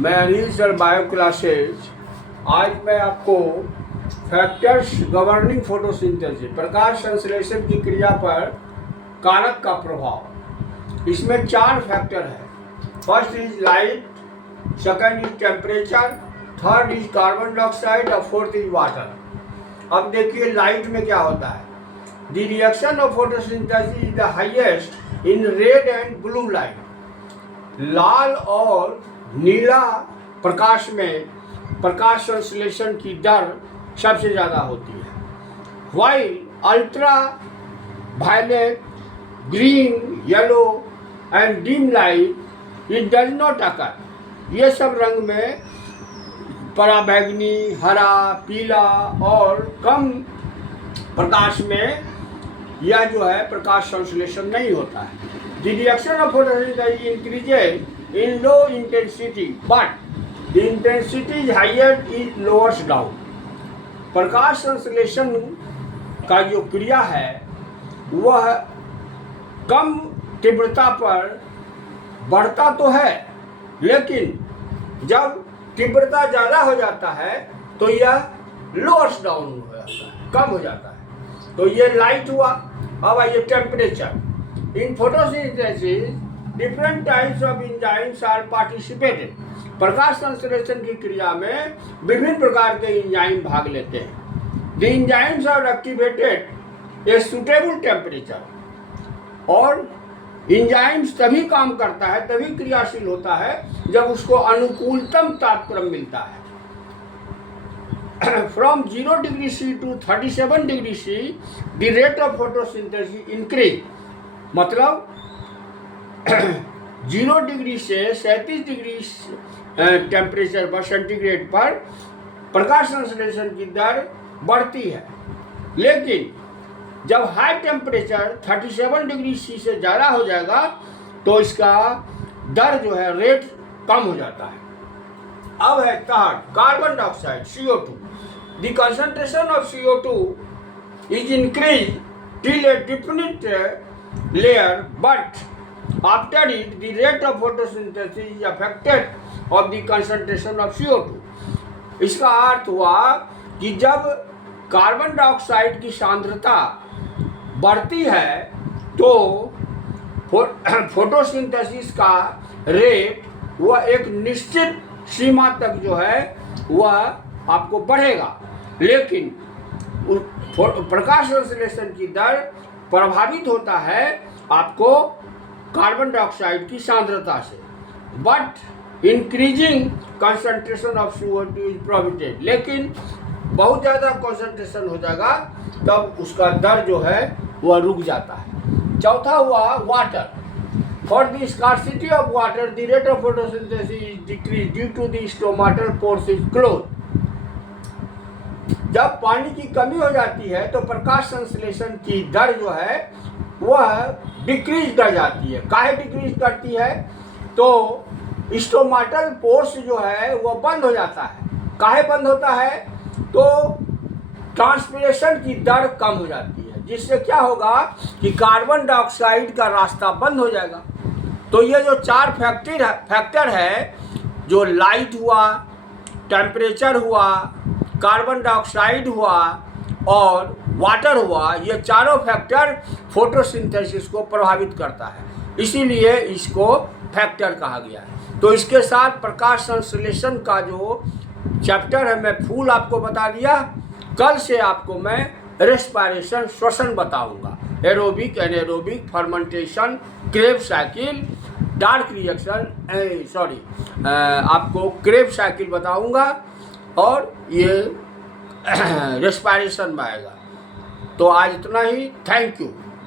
मैं Anil sir bio classes. आज मैं आपको फैक्टर्स गवर्निंग फोटोसिंथेसिस प्रकाश संश्लेषण की क्रिया पर कारक का प्रभाव, इसमें 4 फैक्टर है। First is light, second is temperature, third is carbon dioxide और फोर्थ इज वाटर। अब देखिए लाइट में क्या होता है। The reaction of photosynthesis is the highest in red and blue light. लाल और नीला प्रकाश में प्रकाश संश्लेषण की दर सबसे ज़्यादा होती है। While ultra violet, green, yellow and dim light it does not occur. ये सब रंग में पराबैंगनी, हरा, पीला और कम प्रकाश में यह जो है प्रकाश संश्लेषण नहीं होता है। The reaction of photosynthesis increases in low intensity but the intensity is higher is lowers down. प्रकाश संश्लेषण का जो क्रिया है वह कम तीव्रता पर बढ़ता तो है, लेकिन जब तीव्रता ज़्यादा हो जाता है तो यह लोअर्स डाउन हो जाता है, कम हो जाता है। तो ये लाइट हुआ। अब आइए temperature. In photosynthesis different types of enzymes are participated. प्रकाश संश्लेषण की क्रिया में विभिन्न प्रकार के एंजाइम भाग लेते हैं। The enzymes are activated a suitable temperature. और एंजाइम्स तभी काम करता है, तभी क्रियाशील होता है जब उसको अनुकूलतम तापक्रम मिलता है। From 0 degree C to 37 degree C, the rate of photosynthesis increase। मतलब 0 डिग्री से 37 डिग्री टेम्परेचर पर सेंटीग्रेड पर प्रकाश संश्लेषण की दर बढ़ती है, लेकिन जब हाई टेम्परेचर 37 डिग्री C से ज़्यादा हो जाएगा तो इसका दर जो है रेट कम हो जाता है। अब है third carbon dioxide CO2। The concentration of CO2 is increase till A definite layer but after it the rate of photosynthesis is affected of the concentration of CO2। इसका अर्थ हुआ कि जब कार्बन डाइऑक्साइड की सांद्रता बढ़ती है तो फोटोसिंथेसिस का रेट वह एक निश्चित सीमा तक जो है वह आपको बढ़ेगा, लेकिन प्रकाश संश्लेषण की दर प्रभावित होता है आपको कार्बन डाइऑक्साइड की सांद्रता से। But increasing concentration of CO2 is prohibited. लेकिन बहुत ज़्यादा कंसंट्रेशन हो जाएगा तब उसका दर जो है वह रुक जाता है। चौथा हुआ water. For the scarcity of water, the rate of photosynthesis is decreased due to the stomatal pores is closed। जब पानी की कमी हो जाती है तो प्रकाश संश्लेषण की दर जो है वह डिक्रीज कर जाती है। काहे डिक्रीज करती है? तो स्टोमाटल पोर्स जो है वह बंद हो जाता है। काहे बंद होता है? तो ट्रांसपिरेशन की दर कम हो जाती है, जिससे क्या होगा कि कार्बन डाइऑक्साइड का रास्ता बंद हो जाएगा। तो ये जो 4 फैक्टर है, जो लाइट हुआ, टेम्परेचर हुआ, कार्बन डाइऑक्साइड हुआ और वाटर हुआ, ये चारों फैक्टर फोटोसिंथेसिस को प्रभावित करता है, इसीलिए इसको फैक्टर कहा गया है। तो इसके साथ प्रकाश संश्लेषण का जो चैप्टर है मैं फुल आपको बता दिया। कल से आपको मैं रेस्पिरेशन, श्वसन बताऊंगा, aerobic, anaerobic, fermentation, Krebs cycle, dark reaction, आपको क्रेब्स साइकिल बताऊंगा और ये रेस्पिरेशन में आएगा। तो आज इतना ही। Thank you.